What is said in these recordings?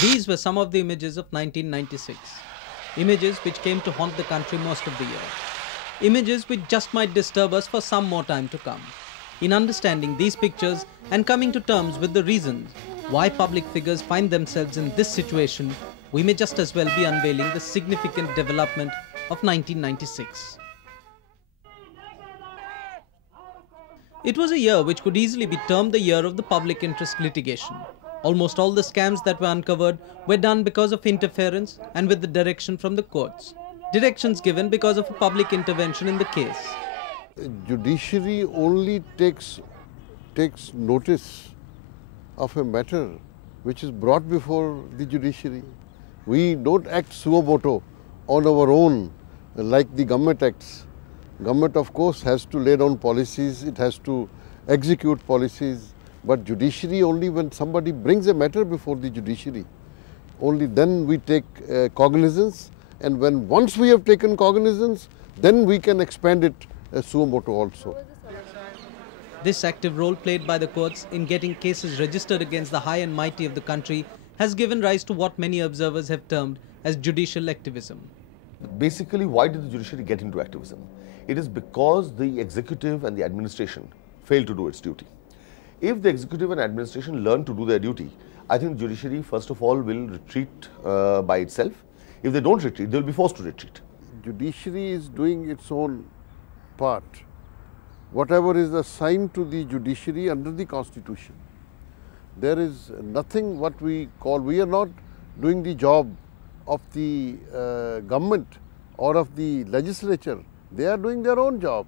These were some of the images of 1996. Images which came to haunt the country most of the year. Images which just might disturb us for some more time to come. In understanding these pictures and coming to terms with the reasons why public figures find themselves in this situation, we may just as well be unveiling the significant development of 1996. It was a year which could easily be termed the year of the public interest litigation. Almost all the scams that were uncovered were done because of interference and with the direction from the courts. Directions given because of a public intervention in the case. Judiciary only takes notice of a matter which is brought before the judiciary. We don't act suo motu on our own like the government acts. Government, of course, has to lay down policies, it has to execute policies, but judiciary only when somebody brings a matter before the judiciary, only then we take cognizance, and once we have taken cognizance, then we can expand it suo motu also. This active role played by the courts in getting cases registered against the high and mighty of the country has given rise to what many observers have termed as judicial activism. Basically, why did the judiciary get into activism? It is because the executive and the administration failed to do its duty. If the executive and administration learn to do their duty, I think the judiciary first of all will retreat by itself. If they don't retreat, they will be forced to retreat. Judiciary is doing its own part. Whatever is assigned to the judiciary under the constitution. There is nothing what we call, we are not doing the job of the government or of the legislature. They are doing their own job.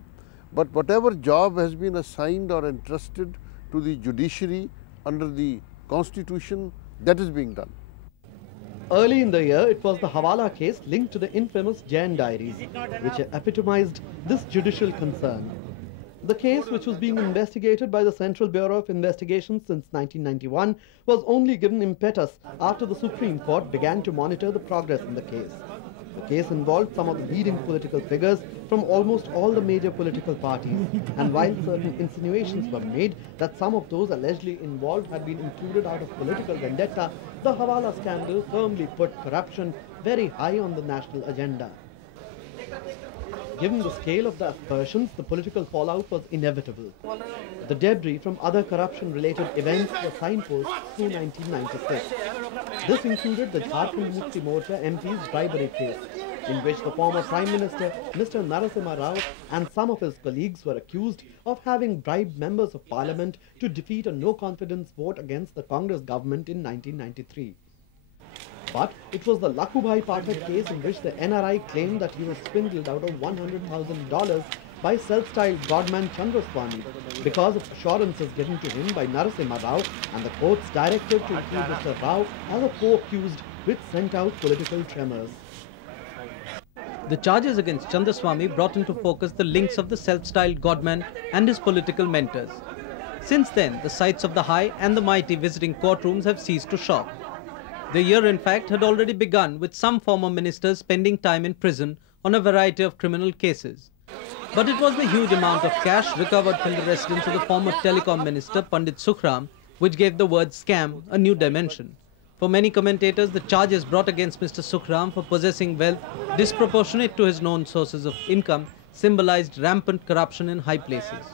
But whatever job has been assigned or entrusted to the judiciary under the constitution, that is being done. Early in the year, it was the Hawala case linked to the infamous Jain diaries, which epitomized this judicial concern. The case, which was being investigated by the Central Bureau of Investigation since 1991, was only given impetus after the Supreme Court began to monitor the progress in the case. The case involved some of the leading political figures from almost all the major political parties, and while certain insinuations were made that some of those allegedly involved had been included out of political vendetta, the Hawala scandal firmly put corruption very high on the national agenda. Given the scale of the aspersions, the political fallout was inevitable. The debris from other corruption-related events were signposts through 1996. This included the Jharkhand Mukti Morcha MP's bribery case, in which the former Prime Minister, Mr. Narasimha Rao, and some of his colleagues were accused of having bribed members of parliament to defeat a no-confidence vote against the Congress government in 1993. But it was the Lakhubhai Pathak case in which the NRI claimed that he was swindled out of $100,000 by self-styled godman Chandraswamy because of assurances given to him by Narasimha Rao and the court's directive to include Mr. Rao as a co-accused, which sent out political tremors. The charges against Chandraswamy brought into focus the links of the self-styled godman and his political mentors. Since then, the sights of the high and the mighty visiting courtrooms have ceased to shock. The year, in fact, had already begun with some former ministers spending time in prison on a variety of criminal cases. But it was the huge amount of cash recovered from the residence of the former telecom minister, Pandit Sukhram, which gave the word scam a new dimension. For many commentators, the charges brought against Mr. Sukhram for possessing wealth disproportionate to his known sources of income symbolized rampant corruption in high places.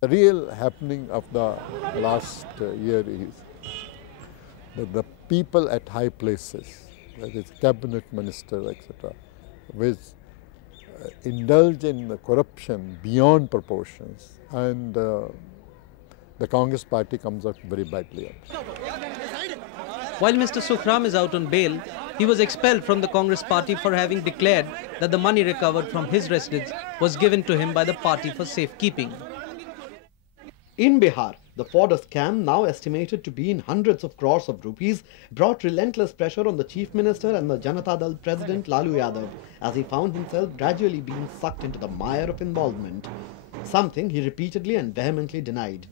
The real happening of the last year is that the people at high places, that is cabinet ministers, etc., which indulge in corruption beyond proportions, and the Congress party comes out very badly. While Mr. Sukhram is out on bail, he was expelled from the Congress party for having declared that the money recovered from his residence was given to him by the party for safekeeping. In Bihar, the fodder scam, now estimated to be in hundreds of crores of rupees, brought relentless pressure on the Chief Minister and the Janata Dal President Lalu Yadav, as he found himself gradually being sucked into the mire of involvement, something he repeatedly and vehemently denied.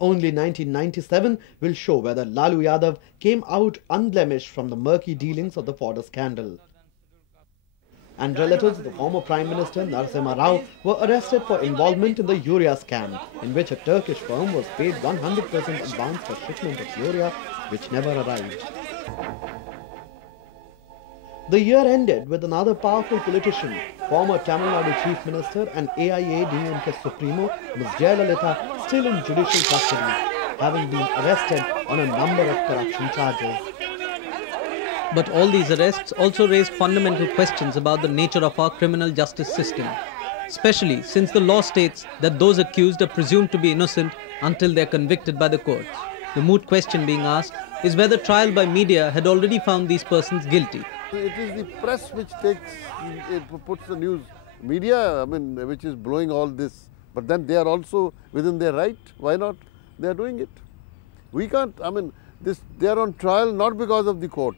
Only 1997 will show whether Lalu Yadav came out unblemished from the murky dealings of the fodder scandal. And relatives of the former Prime Minister Narasimha Rao were arrested for involvement in the urea scam, in which a Turkish firm was paid 100% advance for shipment of urea, which never arrived. The year ended with another powerful politician, former Tamil Nadu Chief Minister and AIA-DMK Supremo, Ms. Jayalalitha, still in judicial custody, having been arrested on a number of corruption charges. But all these arrests also raised fundamental questions about the nature of our criminal justice system, especially since the law states that those accused are presumed to be innocent until they are convicted by the courts. The moot question being asked is whether trial by media had already found these persons guilty. It is the press which puts the news. Media, which is blowing all this. But then they are also within their right. Why not? They are doing it. We can't, they are on trial not because of the court,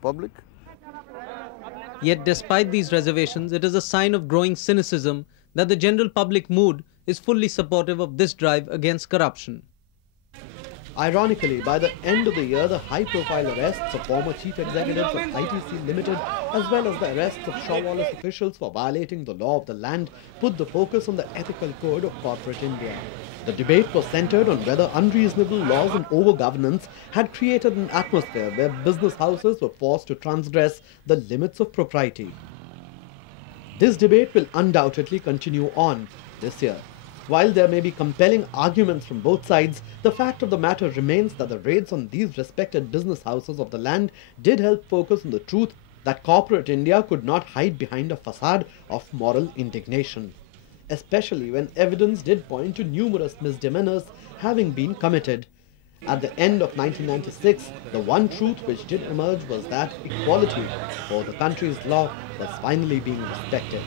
public. Yet despite these reservations, it is a sign of growing cynicism that the general public mood is fully supportive of this drive against corruption. Ironically, by the end of the year, the high-profile arrests of former chief executives of ITC Ltd, as well as the arrests of Shaw Wallace officials for violating the law of the land, put the focus on the ethical code of corporate India. The debate was centered on whether unreasonable laws and over-governance had created an atmosphere where business houses were forced to transgress the limits of propriety. This debate will undoubtedly continue on this year. While there may be compelling arguments from both sides, the fact of the matter remains that the raids on these respected business houses of the land did help focus on the truth that corporate India could not hide behind a facade of moral indignation, especially when evidence did point to numerous misdemeanors having been committed. At the end of 1996, the one truth which did emerge was that equality for the country's law was finally being respected.